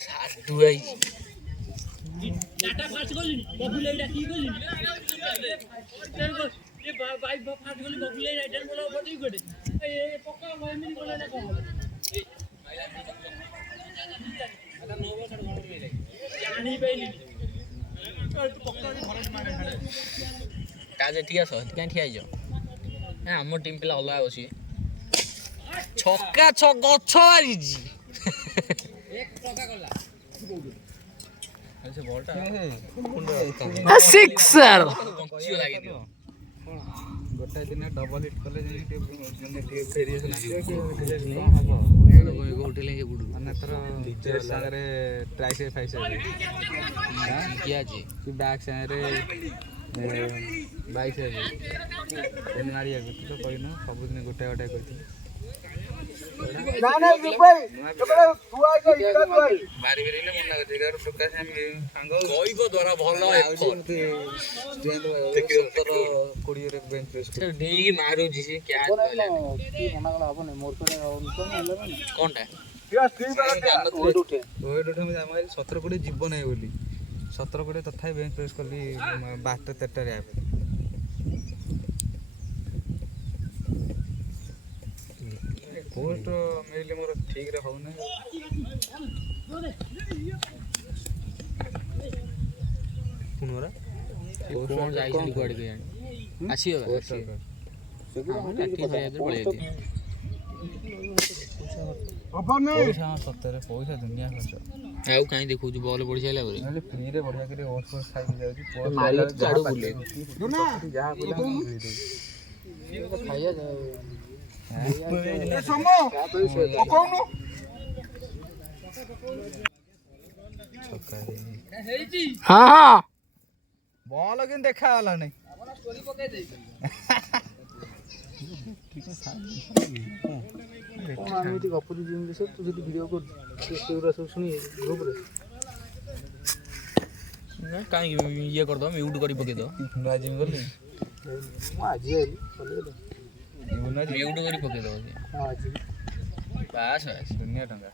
साधु आई data fast गोली बबुले डाकी गोली ये बाइक फास्ट गोली बबुले राइडर बोला बडी गडे ए पक्का मेमोरी बोला ना कौन आता 9 वर्ष घर में जानी बैली तो पक्का के भरोसा मारे ताजे ठीक আছে কাই ঠিক আইছো হ্যাঁ আমার টিম পিলা অলগা বসি ছক্কা ছ গছ মারিজি एक टका गला আচ্ছা বলটা सिक्सर গছিও লাগি দিও गोटे दिन डबल हिट कले फेरिएसन उठेले बुडू माने तर चेस सागरे ट्राइसे फाइसे किया जी कि बैक सागरे बाइक से एन मारिया तो कहिनो सब दिन गोटे गोटे कहिथि ना ना भाई तबे तुआ के इका भाई मारी बेरिले मन लागे जगार टोका से सांग কইব দ্বারা ভালো स्ट्रेंथ 20 रे बेंच प्रेस डेई मारू जी क्या की मना गला हबो नै मोर पे कोनटा या स्क्रीन पे ओड उठे में जामाइल 17 कोडी जीव नै बोली 17 कोडी तथाई बेंच प्रेस करली 72 13 रे पोस्ट मिले मोर ठीक रे हो नै कुनरा कोन जाइसली कोड के आसी हो आसी काटी होय इधर पळे दी अपन नै पैसा 70 पैसा दुनिया खर्च आउ काई देखु जो बॉल पड़ी छला बोले नले फ्री रे बढ़िया करे ओस पर खाइ जाउची मारी चाडू बोले ना जहां बोला मिली दे ये तो खाया ए समो ओ कोनु छक्का हां हां बॉल किन देखा वाला नहीं स्टोरी पके दे আমি তো গপুরি দিন দিছ তুই যদি ভিডিও কর সেগুলো সব শুনি গ্রুপ রে ना काई ये कर दो म्यूट करी पके दो राजिम गली আজি আই বলে দে म्यूट करी पके दो আজি बस बस दुनिया टंगा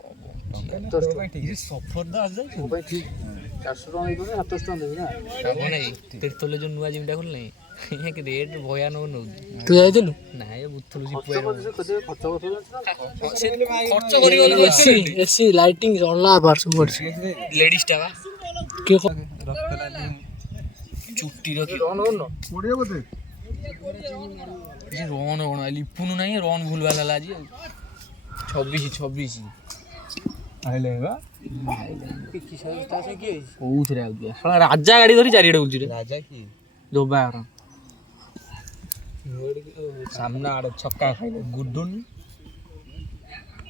तो ठीक है सफर दा आज ও ভাই ঠিক 400 টাকা দিবি 700 টাকা দিবি না अब नहीं तीर्थले जो नुआ जिमटा खोल नहीं ये के रेट भयानक नो তুই আইছিলু ना ये बुथलु খরচ सिपुए করছিস খরচ खर्च करी गलो এসি এসি লাইটিং অনলা বার সব করছে लेडीज टाका কে रक्तला चुट्टी रखी রন হন পড়িয়ে বতে ये रोन होना लिपुनु नहीं रोन भूल वाला लाजी 26 आइले बा কি সাইজ তা সে কি कोउथ रे आउ साला राजा गाड़ी धरी चारिडे बुलची रे राजा की जोबा सामना आड़ छक्का खाइले गुड्डुन